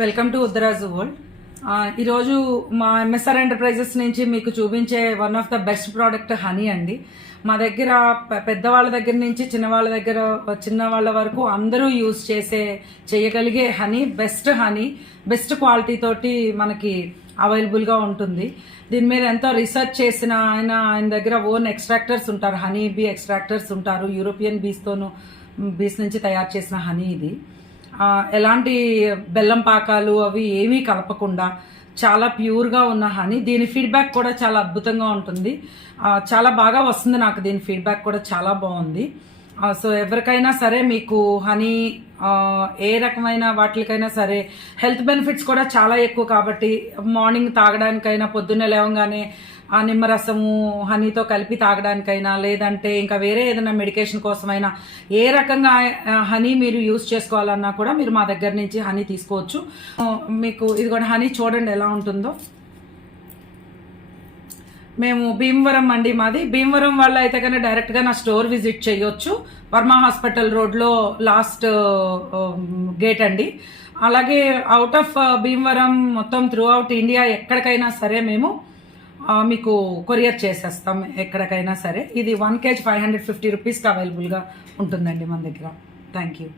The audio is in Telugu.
Welcome to Uddaraju world. ఈరోజు మా ఎంఎస్ఆర్ ఎంటర్ప్రైజెస్ నుంచి మీకు చూపించే one of the best product honey అండి. మా దగ్గర పెద్దవాళ్ళ దగ్గర నుంచి చిన్నవాళ్ళ దగ్గర చిన్న వాళ్ళ వరకు అందరూ యూజ్ చేసే చేయగలిగే honey best honey best quality తోటి మనకి అవైలబుల్గా ఉంటుంది. దీని మీద ఎంతో రీసెర్చ్ చేసిన ఆయన ఆయన దగ్గర ఓన్ ఎక్స్ట్రాక్టర్స్ ఉంటారు. హనీ బీ ఎక్స్ట్రాక్టర్స్ ఉంటారు. యూరోపియన్ బీస్తోను బీస్ నుంచి తయారు చేసిన హనీ ఇది. ఎలాంటి బెల్లం పాకాలు అవి ఏమీ కలపకుండా చాలా ప్యూర్గా ఉన్న హనీ. దీని ఫీడ్బ్యాక్ కూడా చాలా అద్భుతంగా ఉంటుంది. చాలా బాగా వస్తుంది నాకు దీని ఫీడ్బ్యాక్ కూడా చాలా బాగుంది. సో ఎవరికైనా సరే మీకు హనీ ఏ రకమైన వాటికైనా సరే హెల్త్ బెనిఫిట్స్ కూడా చాలా ఎక్కువ కాబట్టి మార్నింగ్ తాగడానికైనా పొద్దున్నే లేవగానే ఆ నిమ్మరసము హనీతో కలిపి తాగడానికైనా లేదంటే ఇంకా వేరే ఏదైనా మెడికేషన్ కోసమైనా ఏ రకంగా హనీ మీరు యూస్ చేసుకోవాలన్నా కూడా మీరు మా దగ్గర నుంచి హనీ తీసుకోవచ్చు. మీకు ఇది కూడా హనీ చూడండి ఎలా ఉంటుందో. మేము భీమవరం అండి మాది. భీమవరం వాళ్ళు అయితే కనుక డైరెక్ట్గా నా స్టోర్ విజిట్ చేయొచ్చు. వర్మ హాస్పిటల్ రోడ్లో లాస్ట్ గేట్ అండి. అలాగే అవుట్ ఆఫ్ భీమవరం మొత్తం త్రూ అవుట్ ఇండియా ఎక్కడికైనా సరే మేము మీకు కొరియర్ చేసేస్తాం ఎక్కడికైనా సరే. ఇది one KG five hundred fifty రూపీస్కి అవైలబుల్గా ఉంటుందండి మన దగ్గర. Thank you